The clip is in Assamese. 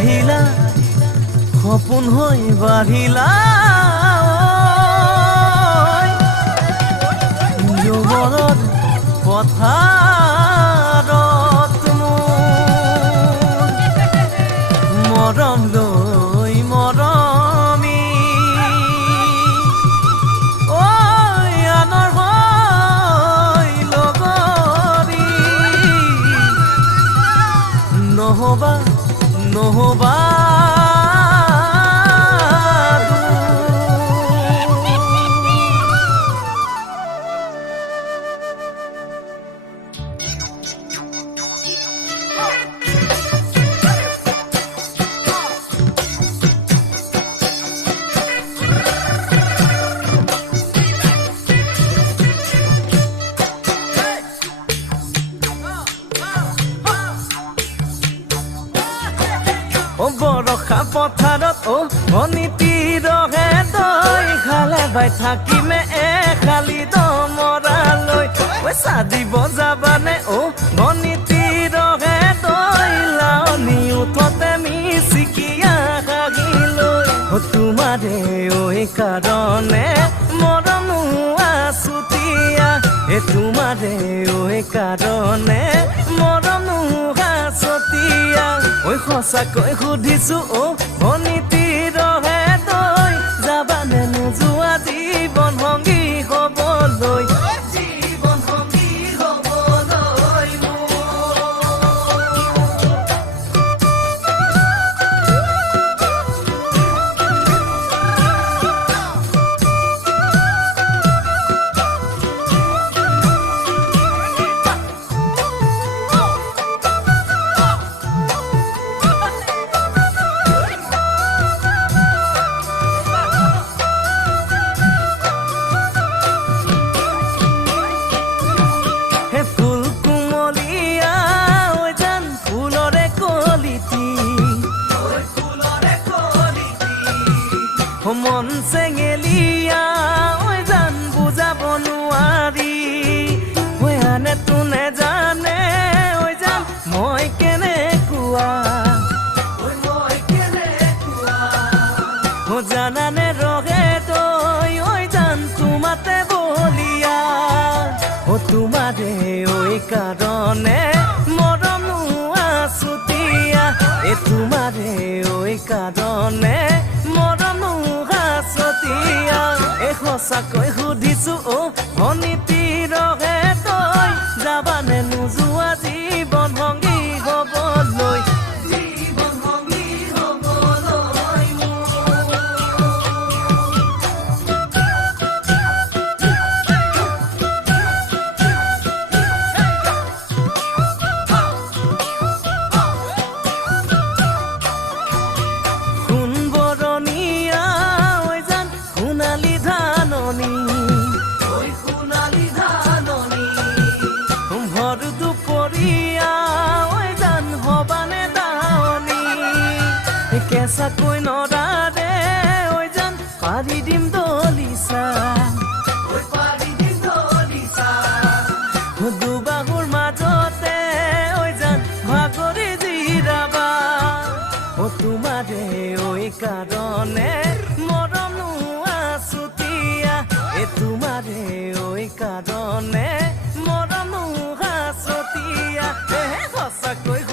আহিলা সপোন হৈ বাঢ়িলা যৌৱনত পথাৰত মৰম লৈ মৰমি আনৰ হৈ লগৰী নহবা নহবা বৰষা পথাৰত অনিতি ৰহে তই খালে বাই থাকিমে খালি দমৰালৈ পইচা দিব যাবানে অনিতি ৰহে তই লাৱনি উঠতে মিচিকিয়া হাগিলৈ তোমাৰে কাৰণে মৰম আছুতীয়া তোমাৰে কাৰণে মৰম আছুতীয়া সঁচাকৈ সুধিছো অনিতি ৰহে তই যাবানে নোযোৱা জীৱন সংগী হ'বলৈ মন চেঙেলিয়া জান বুজাব নোৱাৰি আনে তোনে জানে জান মই কেনেকুৱা জানানে ৰহে তই জান তোমাতে বলিয়া তোমাৰে কাৰণে মৰম আছুতীয়া তোমাৰে কাৰণে মৰম আছুতীয়া সঁচাকৈ সুধিছো অনিতি ৰহে তই যাবানে নোযোৱা জীৱন সংগী হ'বলৈ কেঁচাকৈ নৰাৰে জান পাৰি দিম দলিচা দুবাহুৰ মাজতে জান ভাগৰি জিৰাবা তোমাৰে কাৰণে মৰম আছুতীয়া তোমাৰে কাৰণে মৰম আছুতীয়া সঁচাকৈ